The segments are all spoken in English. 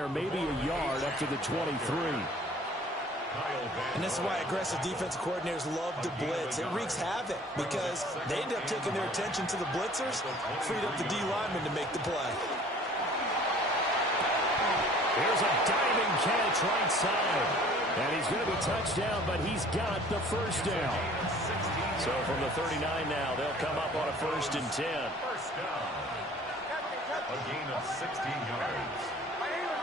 Or maybe a yard up to the 23. And this is why aggressive defensive coordinators love to blitz. It wreaks havoc because they end up taking their attention to the blitzers, freed up the D lineman to make the play. Here's a diving catch right side. And he's going to be touched down, but he's got the first down. So from the 39 now, they'll come up on a 1st and 10. First down. A gain of 16 yards.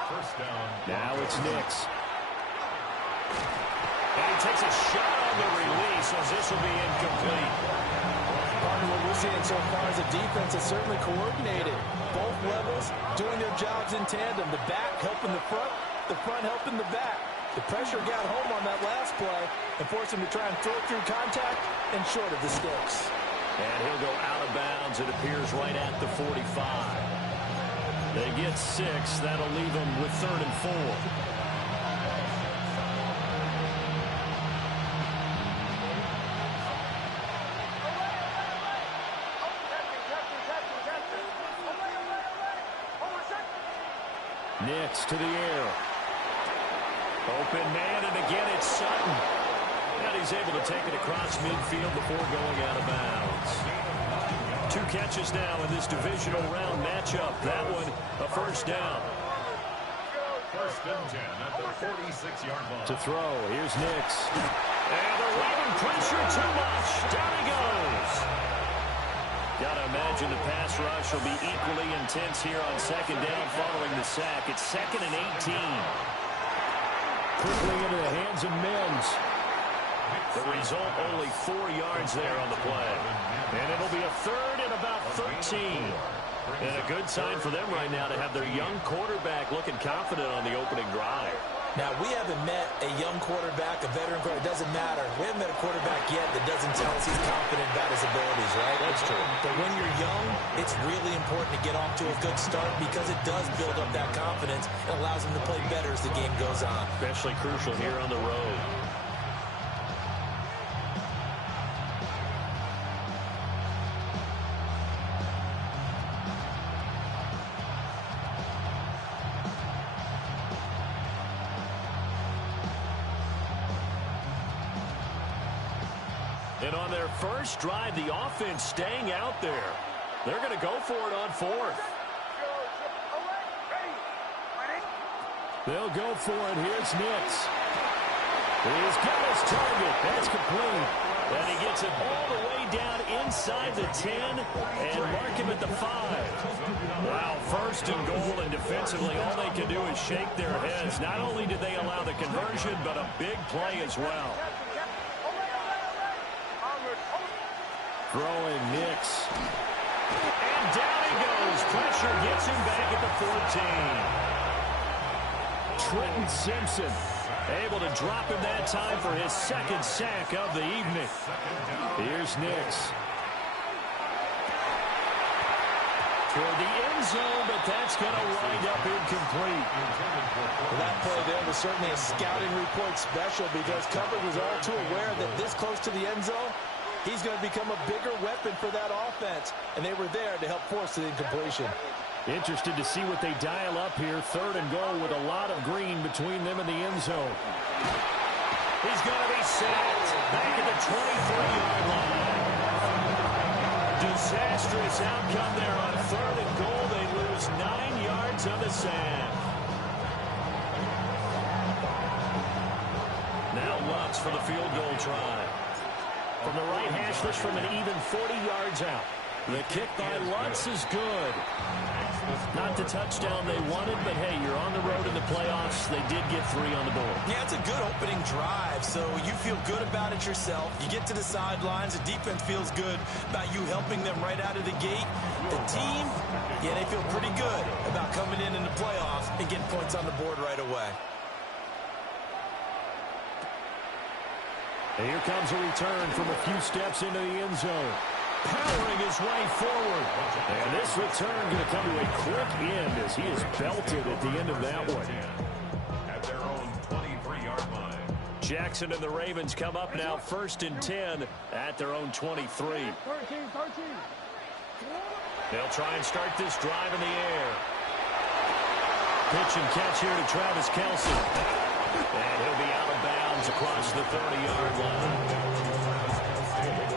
First down. Now it's Nix. And he takes a shot on the release, as this will be incomplete. Part of what we're seeing so far as a defense is certainly coordinated. Both levels doing their jobs in tandem. The back helping the front helping the back. The pressure got home on that last play and forced him to try and throw through contact and short of the sticks. And he'll go out of bounds, it appears, right at the 45. They get 6. That'll leave them with 3rd and 4. Nix to the air. Open man, and again it's Sutton. And he's able to take it across midfield before going out of bounds. 2 catches now in this divisional round matchup. That one, a first down. First and 10 at the 46-yard line. To throw, here's Nix. And they're waving pressure too much. Down he goes. Gotta imagine the pass rush will be equally intense here on 2nd down following the sack. It's 2nd and 18. Quickly into the hands of Mims. The result, only 4 yards there on the play. And it'll be a 3rd and about 13. And a good sign for them right now to have their young quarterback looking confident on the opening drive. Now, we haven't met a young quarterback, a veteran quarterback. It doesn't matter. We haven't met a quarterback yet that doesn't tell us he's confident about his abilities, right? That's true. But when you're young, it's really important to get off to a good start because it does build up that confidence and allows him to play better as the game goes on. Especially crucial here on the road. And on their first drive, the offense staying out there. They're going to go for it on 4th. They'll go for it. Here's Nix. He's got his target. That's complete. And he gets it all the way down inside the 10 and mark him at the 5. Wow, 1st and goal, and defensively all they can do is shake their heads. Not only did they allow the conversion, but a big play as well. Throwing Nix. And down he goes. Pressure gets him back at the 14. Trenton Simpson able to drop him that time for his 2nd sack of the evening. Here's Nix. Toward the end zone, but that's going to wind up incomplete. Well, that play there was certainly a scouting report special because coverage was all too aware that this close to the end zone, he's going to become a bigger weapon for that offense, and they were there to help force the incompletion. Interested to see what they dial up here. 3rd and goal with a lot of green between them and the end zone. He's going to be sacked back at the 23-yard line. Disastrous outcome there on 3rd and goal. They lose 9 yards on the sack. Now Lutz for the field goal try. From the right hash, this from an even 40 yards out. The kick by Lutz is good. Not the touchdown they wanted, but hey, you're on the road in the playoffs. They did get 3 on the board. Yeah, it's a good opening drive, so you feel good about it yourself. You get to the sidelines, the defense feels good about you helping them right out of the gate. The team, yeah, they feel pretty good about coming in the playoffs and getting points on the board right away. And here comes a return from a few steps into the end zone. Powering his way forward. And this return going to come to a quick end as he is belted at the end of that one. At their own 23-yard line. Jackson and the Ravens come up now 1st and 10 at their own 23. They'll try and start this drive in the air. Pitch and catch here to Travis Kelce. And he'll be out of bounds across the 30-yard line.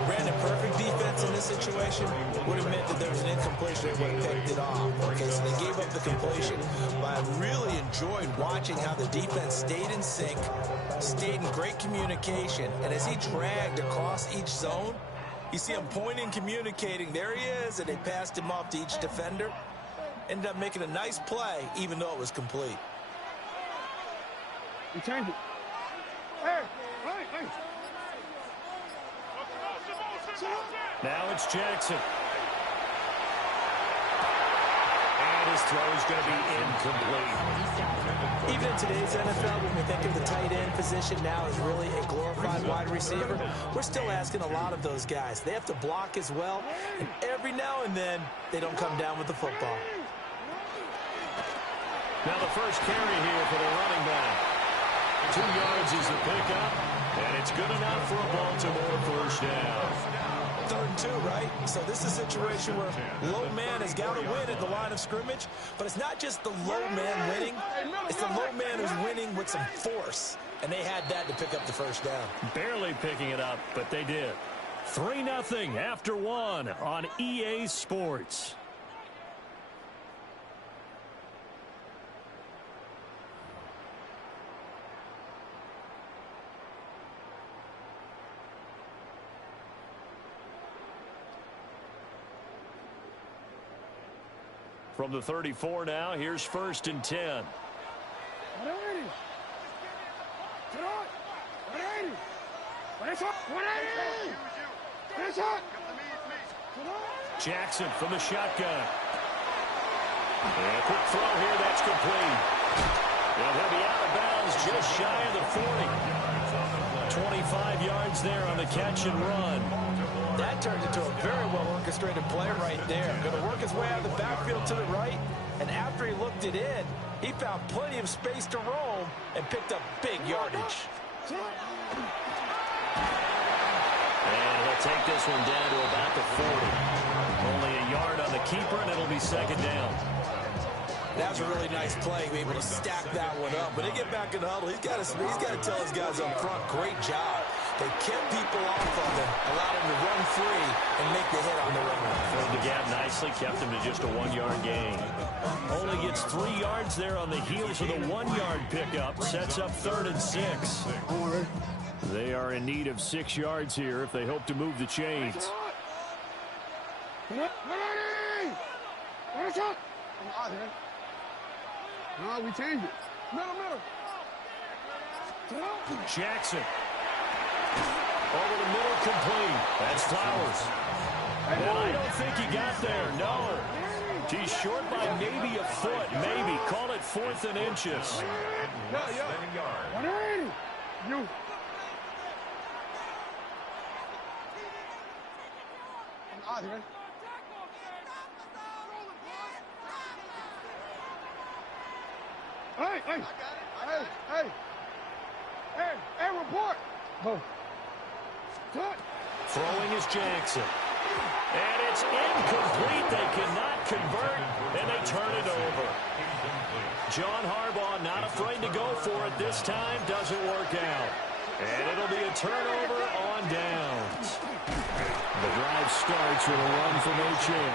Brandon, perfect defense in this situation would have meant that there was an incompletion. They would have picked it off. Okay, so they gave up the completion. But I really enjoyed watching how the defense stayed in sync, stayed in great communication. And as he dragged across each zone, you see him pointing, communicating. There he is, and they passed him off to each defender. Ended up making a nice play, even though it was complete. You change it. Hey, hey. Now it's Jackson. And his throw is going to be incomplete. Even in today's NFL, when we think of the tight end position now as really a glorified wide receiver, we're still asking a lot of those guys. They have to block as well, and every now and then, they don't come down with the football. Now the first carry here for the running back. 2 yards is the pickup, and it's good enough for a Baltimore first down. 3rd and 2, right? So this is a situation where low man has got to win at the line of scrimmage, but it's not just the low man winning. It's the low man who's winning with some force, and they had that to pick up the first down. Barely picking it up, but they did. 3-0 after 1 on EA Sports. From the 34 now, here's 1st and 10. Jackson from the shotgun. And a quick throw here, that's complete. And he'll be out of bounds just shy of the 40. 25 yards there on the catch and run. That turned into a very well-orchestrated play right there. Going to work his way out of the backfield to the right, and after he looked it in, he found plenty of space to roam and picked up big yardage. And he'll take this one down to about the 40. Only a yard on the keeper, and it'll be 2nd down. That was a really nice play, being able to stack that one up. When they get back in the huddle, he's got to tell his guys up front, great job. They kept people off of him, allowed him to run free and make the hit on the run. Filled the gap nicely, kept him to just a 1-yard gain. Only gets 3 yards there on the heels of the 1-yard pickup. Sets up 3rd and 6. They are in need of 6 yards here if they hope to move the chains. No, we changed it. Middle. Jackson. Over the middle, complete. That's Flowers. And I don't think he got there, no. He's short by maybe a foot, maybe. Call it 4th and inches. You. Hey, report. Throwing is Jackson. And it's incomplete. They cannot convert, and they turn it over. John Harbaugh not afraid to go for it this time. Doesn't work out. And it'll be a turnover on downs. The drive starts with a run from O'Chan.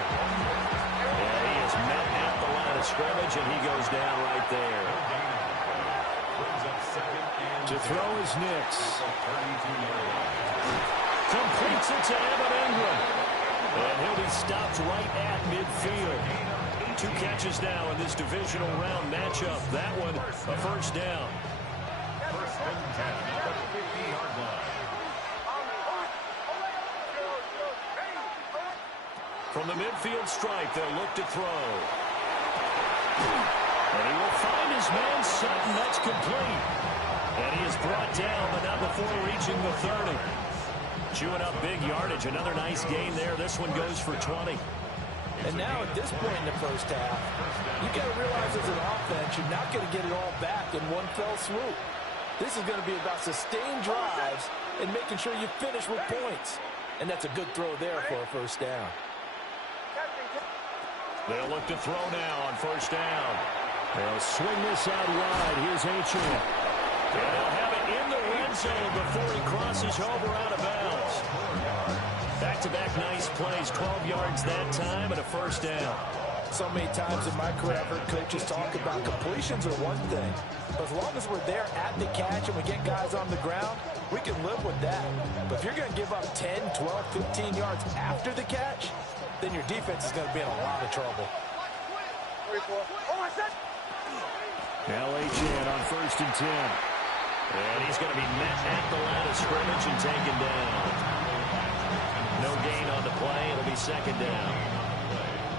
And he is met at the line of scrimmage, and he goes down right there. To throw is Nix. Completes it to Evan Ingram. And he'll be stopped right at midfield. 2 catches now in this divisional round matchup. That one, a first down. 1st and 10 at the 50-yard line. From the midfield stripe, they'll look to throw. And he will find his man Sutton. That's complete. And he is brought down, but not before reaching the 30. Chewing up big yardage. Another nice gain there. This one goes for 20. And now at this point in the first half, you got to realize as an offense, you're not going to get it all back in one fell swoop. This is going to be about sustained drives and making sure you finish with points. And that's a good throw there for a first down. They'll look to throw now on first down. They'll swing this out wide. Here's Achane. And they'll have it in the red zone before he crosses over out of bounds. Back-to-back nice plays, 12 yards that time and a first down. So many times in my career I've heard coaches talk about completions are one thing. But as long as we're there at the catch and we get guys on the ground, we can live with that. But if you're going to give up 10, 12, 15 yards after the catch, then your defense is going to be in a lot of trouble. Now Achane on 1st and 10. And he's going to be met at the line of scrimmage and taken down. No gain on the play. It'll be 2nd down.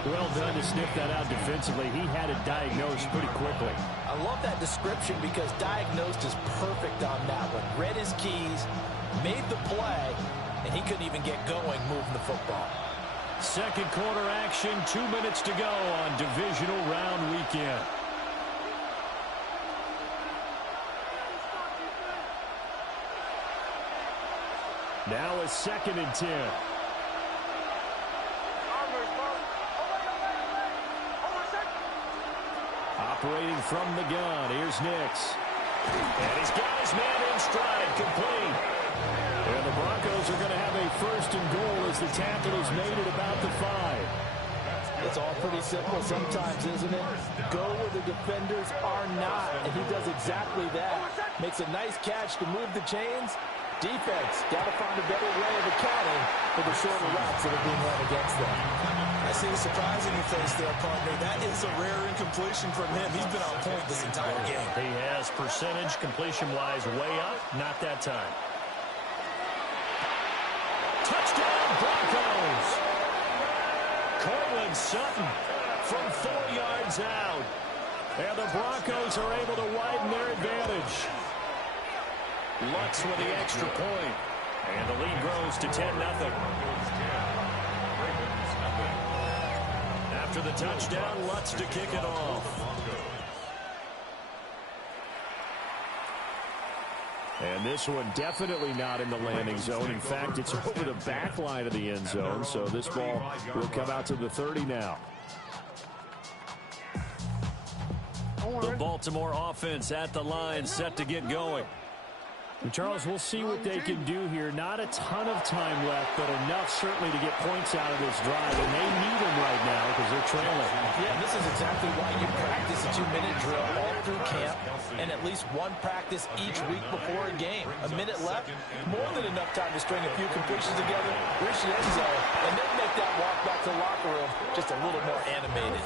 Well done to sniff that out defensively. He had it diagnosed pretty quickly. I love that description because diagnosed is perfect on that one. Read his keys, made the play, and he couldn't even get going moving the football. Second quarter action, 2 minutes to go on divisional round weekend. Now a 2nd and 10. Operating from the gun, here's Nix. And he's got his man in stride, complete. And the Broncos are going to have a 1st and goal as the tackle is made at about the 5. It's all pretty simple sometimes, isn't it? Go where the defenders are not, and he does exactly that. Makes a nice catch to move the chains. Defense, got to find a better way of accounting for the shorter routes that are being run against them. I see the surprise in your face there, partner. That is a rare incompletion from him. He's been on point this entire game. He has percentage completion-wise way up. Not that time. Touchdown, Broncos! Cortland Sutton from 4 yards out. And the Broncos are able to widen their advantage. Lutz with the extra point. And the lead grows to 10-0. After the touchdown, Lutz to kick it off. And this one definitely not in the landing zone. In fact, it's over the back line of the end zone. So this ball will come out to the 30 now. The Baltimore offense at the line, set to get going. And Charles, we'll see what they can do here. Not a ton of time left, but enough certainly to get points out of this drive. And they need them right now because they're trailing. Yeah, this is exactly why you practice a 2-minute drill all through camp and at least one practice each week before a game. A minute left, more than enough time to string a few completions together, reach the end zone, and then make that walk back to the locker room just a little more animated.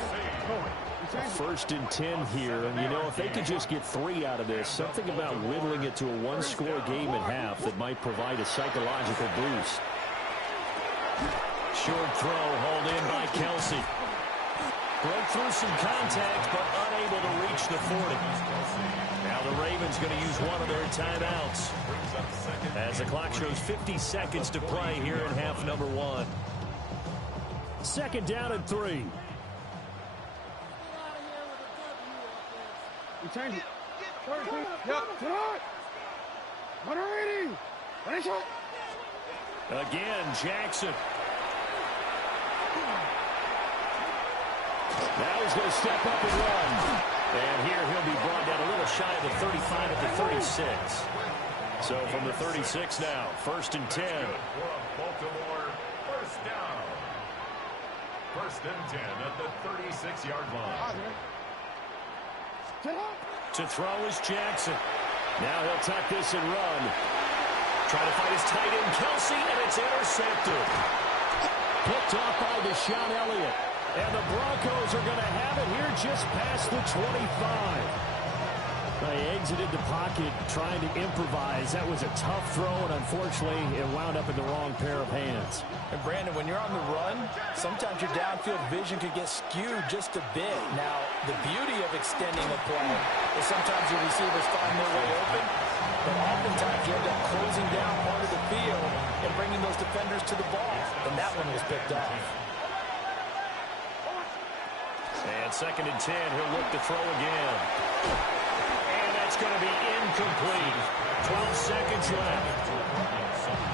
1st and 10 here, and you know, if they could just get 3 out of this, something about whittling it to a one-score game at half that might provide a psychological boost. Short throw hauled in by Kelsey. Broke through some contact, but unable to reach the 40. Now the Ravens going to use one of their timeouts as the clock shows 50 seconds to play here in half number 1. 2nd down and 3. We change it. Yep. Again, Jackson. Now he's going to step up and run. And here he'll be brought down a little shy of the 35 at the 36. So from the 36 now, 1st and 10. Baltimore, 1st down. 1st and 10 at the 36-yard line. To throw is Jackson. Now he'll tuck this and run. Trying to find his tight end, Kelsey, and it's intercepted. Picked off by Deshaun Elliott. And the Broncos are going to have it here just past the 25. They exited the pocket trying to improvise. That was a tough throw, and unfortunately, it wound up in the wrong pair of hands. And Brandon, when you're on the run, sometimes your downfield vision could get skewed just a bit. Now, the beauty of extending a play is sometimes your receivers find their way open, but oftentimes you end up closing down part of the field and bringing those defenders to the ball. And that one was picked off. And 2nd and 10, he'll look to throw again. It's going to be incomplete. 12 seconds left.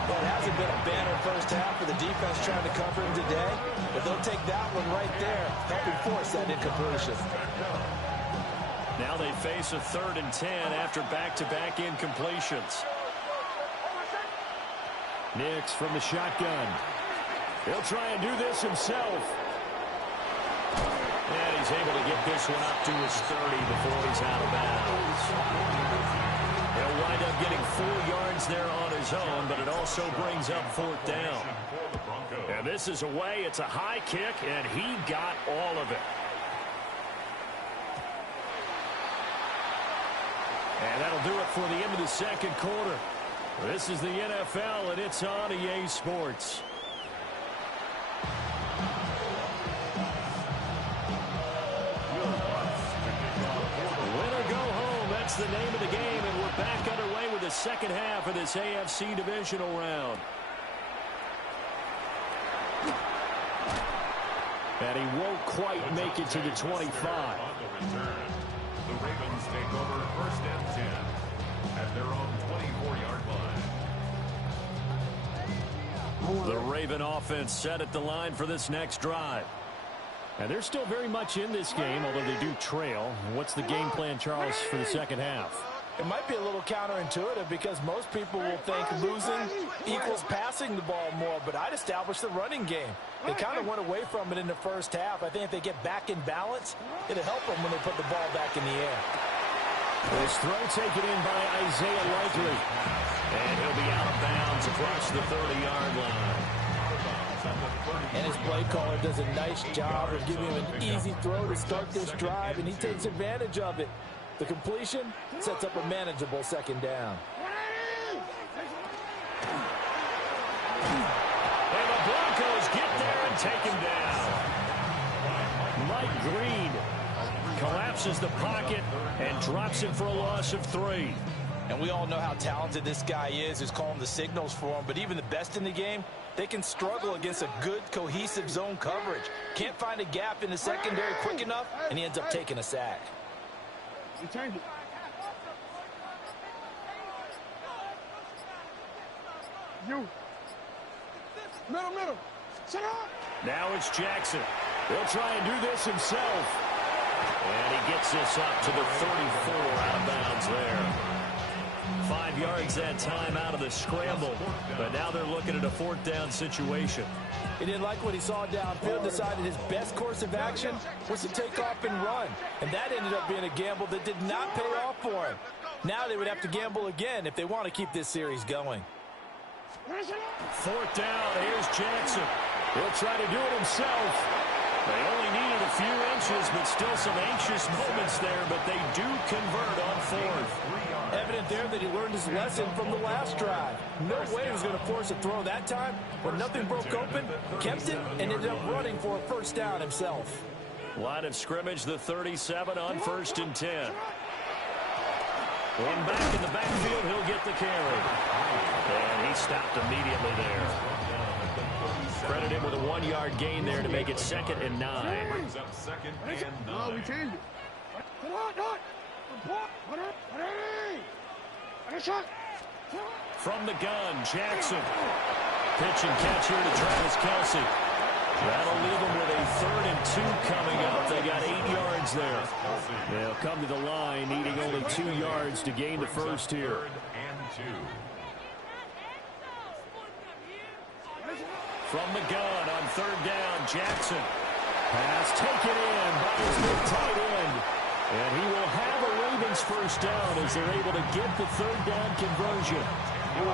Well, it hasn't been a banner first half for the defense trying to cover him today, but they'll take that one right there, helping force that incompletion. Now they face a 3rd and 10 after back-to-back incompletions. Nix from the shotgun. He'll try and do this himself. And he's able to get this one up to his 30 before he's out of bounds. He'll wind up getting 4 yards there on his own, but it also brings up 4th down. And this is away. It's a high kick, and he got all of it. And that'll do it for the end of the 2nd quarter. This is the NFL, and it's on EA Sports. Win or go home, that's the name of the game, and we're back underway with the 2nd half of this AFC divisional round. And he won't quite make it to the 25. The Ravens take over 1st and 10 at their own 24-yard line. The Raven offense set at the line for this next drive. And they're still very much in this game, although they do trail. What's the game plan, Charles, for the 2nd half? It might be a little counterintuitive because most people will think losing equals passing the ball more, but I'd establish the running game. They kind of went away from it in the 1st half. I think if they get back in balance, it'll help them when they put the ball back in the air. This throw taken in by Isaiah Likely. And he'll be out of bounds across the 30-yard line. And his play caller does a nice job of giving him an easy throw to start this drive, and he takes advantage of it. The completion sets up a manageable 2nd down. And the Broncos get there and take him down. Mike Green collapses the pocket and drops it for a loss of 3. And we all know how talented this guy is, who's calling the signals for him. But even the best in the game, they can struggle against a good, cohesive zone coverage. Can't find a gap in the secondary quick enough, and he ends up taking a sack. You change it. You. Middle. Shut up. Now it's Jackson. He'll try and do this himself. And he gets this up to the 34 out of bounds there. 5 yards that time out of the scramble. But now they're looking at a 4th down situation. He didn't like what he saw downfield, decided his best course of action was to take off and run. And that ended up being a gamble that did not pay off for him. Now they would have to gamble again if they want to keep this series going. 4th down, here's Jackson. He'll try to do it himself. They only needed a few inches, but still some anxious moments there, but they do convert on 4th. Evident there that he learned his lesson from the last drive. No way he was going to force a throw that time. When nothing broke open, kept it, and ended up running for a 1st down himself. Line of scrimmage, the 37 on 1st and 10. One back in the backfield, he'll get the carry. And he stopped immediately there. Credit him with a 1-yard gain there to make it 2nd and 9. Brings up 2nd and 9. No, we changed it. From the gun, Jackson. Pitch and catch here to Travis Kelce. That'll leave them with a 3rd and 2 coming up. They got 8 yards there. They'll come to the line, needing only 2 yards to gain the first here. 3rd and 2. From the gun on 3rd down, Jackson. Pass taken in by his big tight end. And he will have a Ravens 1st down as they're able to get the 3rd down conversion.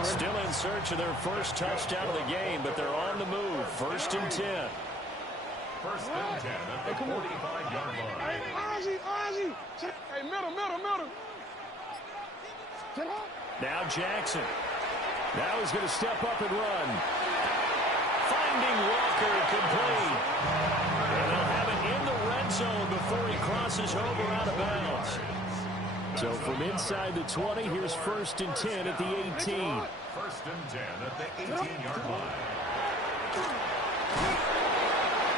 Still in search of their first touchdown of the game, but they're on the move. 1st and 10. 1st and 10 at the 45-yard line. Ozzy. Hey, middle. Now Jackson. Now he's going to step up and run. Finding Walker complete. And they'll have it in the red zone before he crosses over out of bounds. So from inside the 20, here's 1st and 10 at the 18. 1st and 10 at the 18-yard line.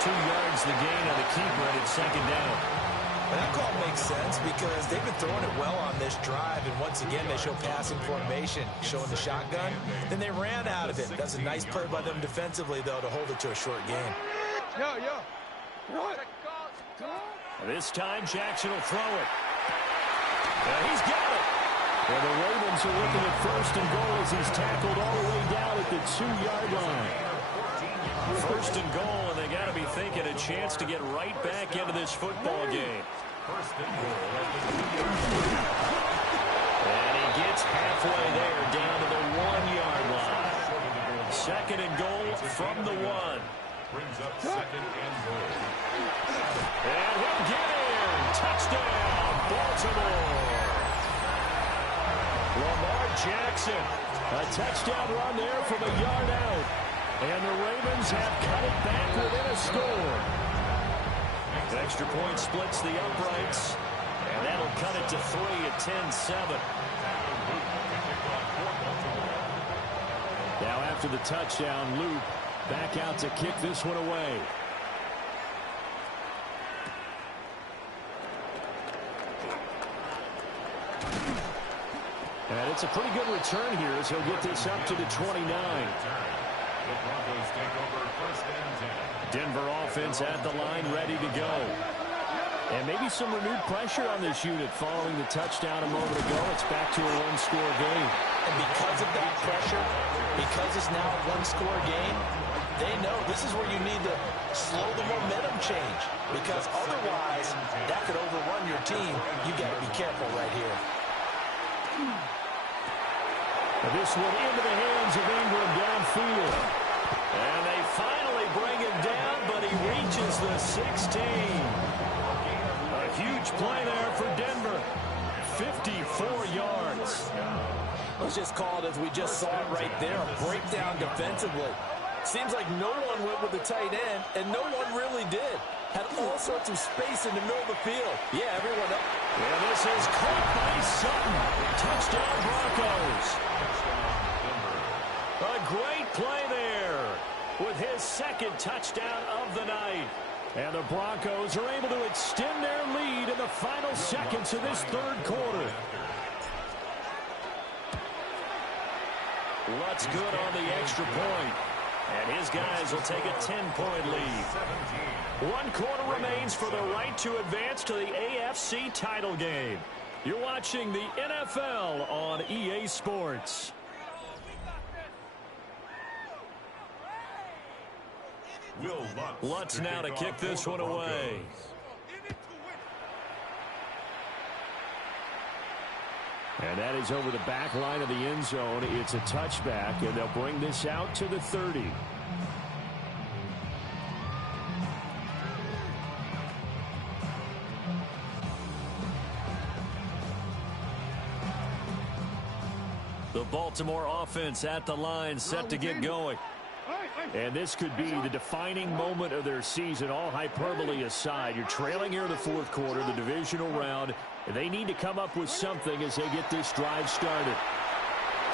2 yards the gain on the keeper, and it's 2nd down. And that call makes sense because they've been throwing it well on this drive, and once again they show passing formation, showing the shotgun. Then they ran out of it. That's a nice play by them defensively, though, to hold it to a short game. Yeah. This time Jackson will throw it. He's got it. And the Ravens are looking at first and goal as he's tackled all the way down at the 2-yard line. First and goal, and they got to be thinking a chance to get right back into this football game. First and goal. And he gets halfway there, down to the 1-yard line. Second and goal from the 1. Brings up second and goal. And he'll get in. Touchdown, Baltimore. Lamar Jackson. A touchdown run there from a yard out. And the Ravens have cut it back within a score. The extra point splits the uprights. And that'll cut it to 3 at 10-7. Now after the touchdown, Luke back out to kick this one away. And it's a pretty good return here as he'll get this up to the 29. The Broncos take over first and 10. Denver offense at the line, ready to go. And maybe some renewed pressure on this unit following the touchdown a moment ago. It's back to a one-score game. And because of that pressure, because it's now a one-score game, they know this is where you need to slow the momentum change. Because otherwise, that could overrun your team. You got to be careful right here. This one into the hands of Ingram downfield. And they finally bring him down, but he reaches the 16. A huge play there for Denver. 54 yards. Let's just call it as we just saw it right there, a breakdown defensively. Seems like no one went with the tight end, and no one really did. Had all sorts of space in the middle of the field. Yeah, everyone up. And this is caught by Sutton. Touchdown Broncos. A great play there with his second touchdown of the night. And the Broncos are able to extend their lead in the final seconds of this third quarter. What's good on the extra point? And his guys will take a 10-point lead. 1 quarter remains for the right to advance to the AFC title game. You're watching the NFL on EA Sports. Lutz now to kick this one away. And that is over the back line of the end zone. It's a touchback, and they'll bring this out to the 30. The Baltimore offense at the line, set to get going. And this could be the defining moment of their season, all hyperbole aside. You're trailing here in the fourth quarter, the divisional round. They need to come up with something as they get this drive started.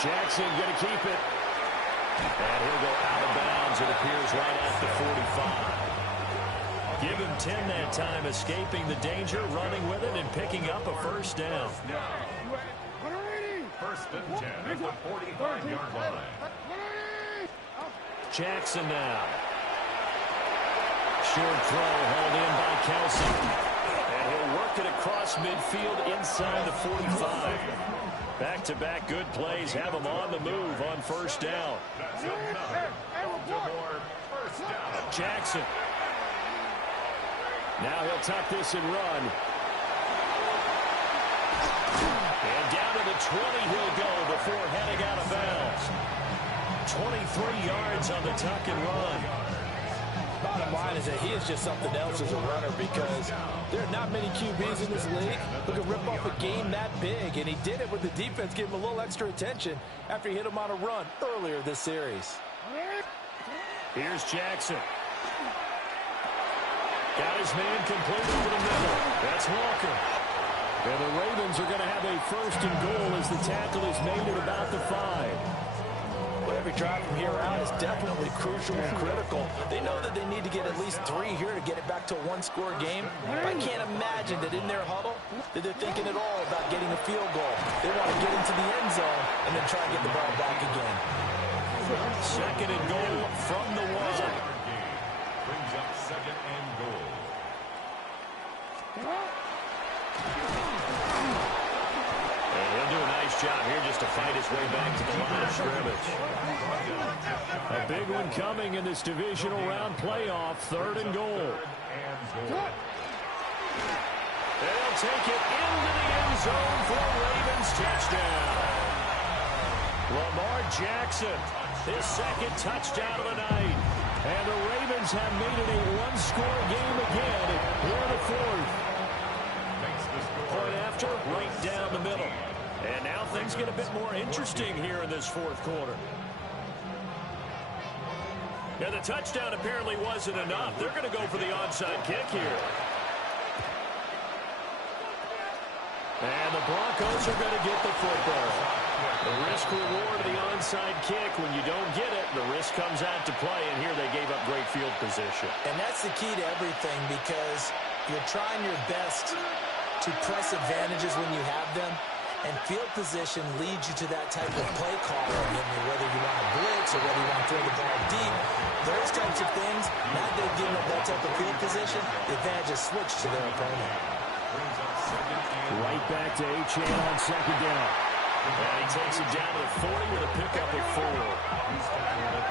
Jackson going to keep it. And he'll go out of bounds, it appears, right at the 45. Give him 10 that time, escaping the danger, running with it, and picking up a first down. First and 10 at the 45-yard line. Jackson now. Short throw held in by Kelsey. And he'll work it across midfield inside the 45. Back-to-back good plays have him on the move on first down. That's another Baltimore first down. Jackson. Now he'll tuck this and run. And down to the 20 he'll go before heading out of bounds. 23 yards on the tuck and run. Bottom line is that he is just something else as a runner, because there are not many QBs in this league who can rip off a game that big, and he did it with the defense giving him a little extra attention after he hit him on a run earlier this series. Here's Jackson. Got his man complete over the middle. That's Walker. And the Ravens are going to have a first and goal as the tackle is made at about the 5. But every drive from here out is definitely crucial and critical. They know that they need to get at least 3 here to get it back to a one-score game. But I can't imagine that in their huddle that they're thinking at all about getting a field goal. They want to get into the end zone and then try and get the ball back again. Second and goal from the 1. Brings up second and goal. job here just to fight his way back to the line of scrimmage. A big one coming in this divisional round playoff, 3rd and goal. They'll take it into the end zone for a Ravens touchdown. Lamar Jackson, his 2nd touchdown of the night. And the Ravens have made it a one-score game again here in the 4th. Point after, right down the middle. And now things get a bit more interesting here in this 4th quarter. And the touchdown apparently wasn't enough. They're going to go for the onside kick here. And the Broncos are going to get the football. The risk-reward of the onside kick, when you don't get it, the risk comes out to play, and here they gave up great field position. And that's the key to everything, because you're trying your best to press advantages when you have them, and field position leads you to that type of play calling, whether you want to blitz or whether you want to throw the ball deep. Those types of things, now they've given up that type of field position, the advantage is switched to their opponent. Right back to Achane on 2nd down. And he takes it down to the 40 with a pickup of 4.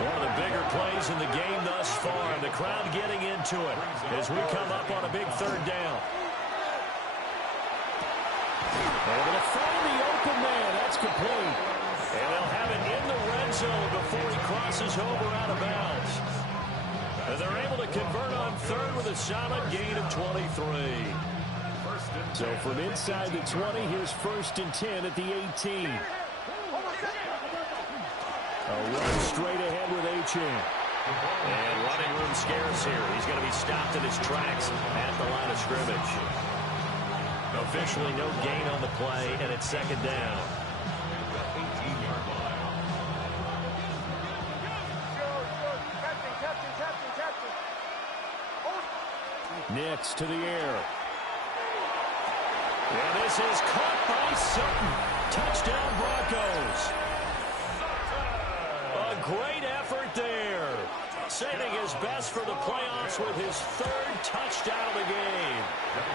One of the bigger plays in the game thus far. The crowd getting into it as we come up on a big 3rd down. Able to find the open man. That's complete. And they'll have it in the red zone before he crosses over out of bounds. And they're able to convert on 3rd with a solid gain of 23. So from inside the 20, here's 1st and 10 at the 18. A run straight ahead with Achane. And running room scarce here. He's going to be stopped in his tracks at the line of scrimmage. Officially no gain on the play, and it's 2nd down. Nix to the air. And this is caught by Sutton. Touchdown, Broncos. A great effort there. Saving his best for the playoffs with his 3rd touchdown of the game.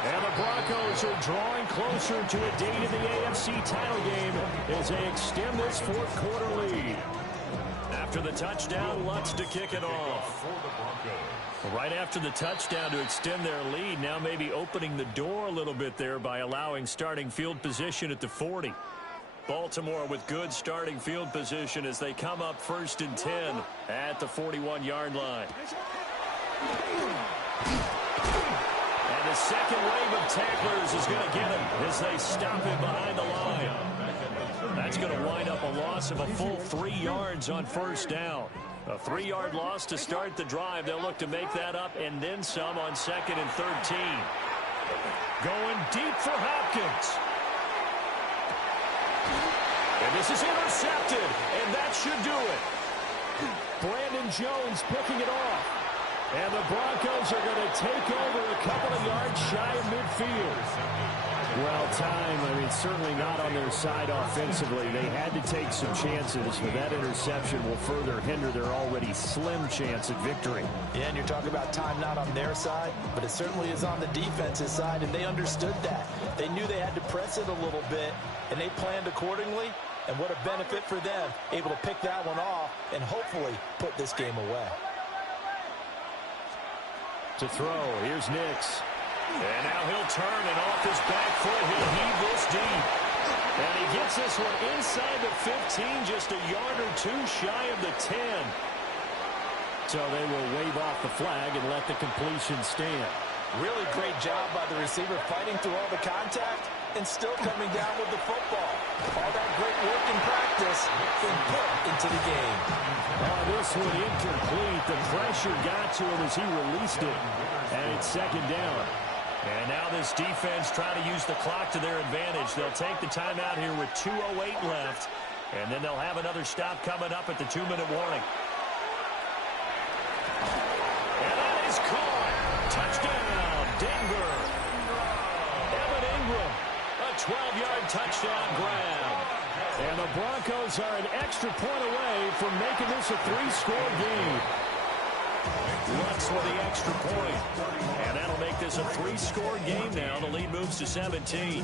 And the Broncos are drawing closer to a date in the AFC title game as they extend this 4th quarter lead. After the touchdown, Lutz to kick it off. Right after the touchdown to extend their lead, now maybe opening the door a little bit there by allowing starting field position at the 40. Baltimore with good starting field position as they come up 1st and 10 at the 41-yard line. And the second wave of tacklers is going to get him as they stop him behind the line. That's going to wind up a loss of a full 3 yards on 1st down. A 3-yard loss to start the drive. They'll look to make that up and then some on 2nd and 13. Going deep for Hopkins. And this is intercepted, and that should do it. Brandon Jones picking it off. And the Broncos are going to take over a couple of yards shy of midfield. Well, time, certainly not on their side offensively. They had to take some chances, but that interception will further hinder their already slim chance at victory. Yeah, and you're talking about time not on their side, but it certainly is on the defense's side, and they understood that. They knew they had to press it a little bit, and they planned accordingly, and what a benefit for them, able to pick that one off and hopefully put this game away. To throw, here's Nix. And now he'll turn, and off his back foot, he'll heave this deep. And he gets this one inside the 15, just a yard or 2 shy of the 10. So they will wave off the flag and let the completion stand. Really great job by the receiver fighting through all the contact and still coming down with the football. All that great work in practice been put into the game. Oh, this one incomplete. The pressure got to him as he released it. And it's 2nd down. And now this defense trying to use the clock to their advantage. They'll take the timeout here with 2:08 left. And then they'll have another stop coming up at the 2-minute warning. And that is caught. Touchdown, Denver. Evan Ingram, a 12-yard touchdown grab. And the Broncos are an extra point away from making this a 3-score game. Lutz with the extra point. And that'll make this a 3-score game now. The lead moves to 17.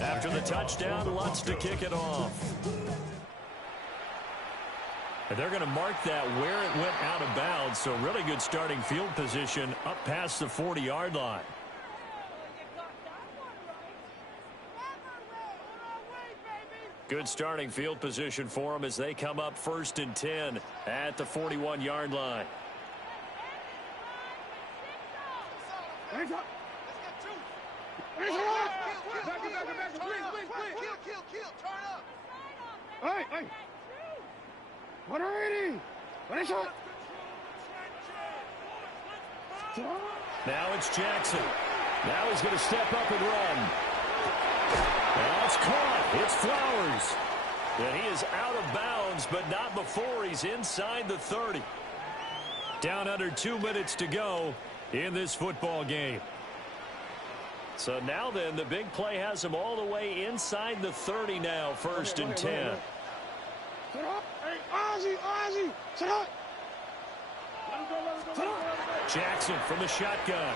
After the touchdown, Lutz to kick it off. And they're going to mark that where it went out of bounds, so really good starting field position up past the 40-yard line. Good starting field position for them as they come up 1st and 10 at the 41-yard line. Hey! What are ready? What is it? Now it's Jackson. Now he's going to step up and run. Now it's caught. It's Flowers. And he is out of bounds, but not before he's inside the 30. Down under 2 minutes to go in this football game. So now then, the big play has him all the way inside the 30 now, 1st and 10. Sit up. Hey, Ozzie, sit up. Sit up. Jackson from the shotgun.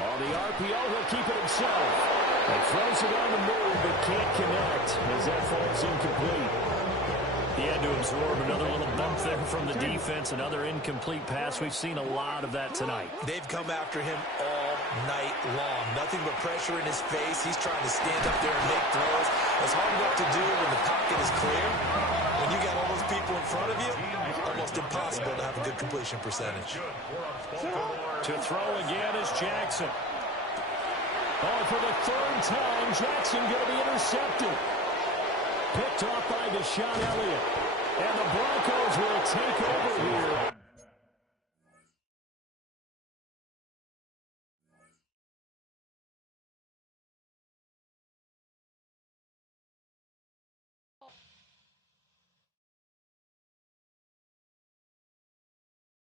On the RPO, he'll keep it himself. And throws it on the move, but can't connect as that falls incomplete. He had to absorb another little bump there from the defense, another incomplete pass. We've seen a lot of that tonight. They've come after him all night long. Nothing but pressure in his face. He's trying to stand up there and make throws. It's hard enough to do when the pocket is clear. When you got all those people in front of you, almost impossible to have a good completion percentage. To throw again is Jackson. Oh, for the 3rd time, Jackson going to be intercepted. Picked off by Deshaun Elliott. And the Broncos will take over here.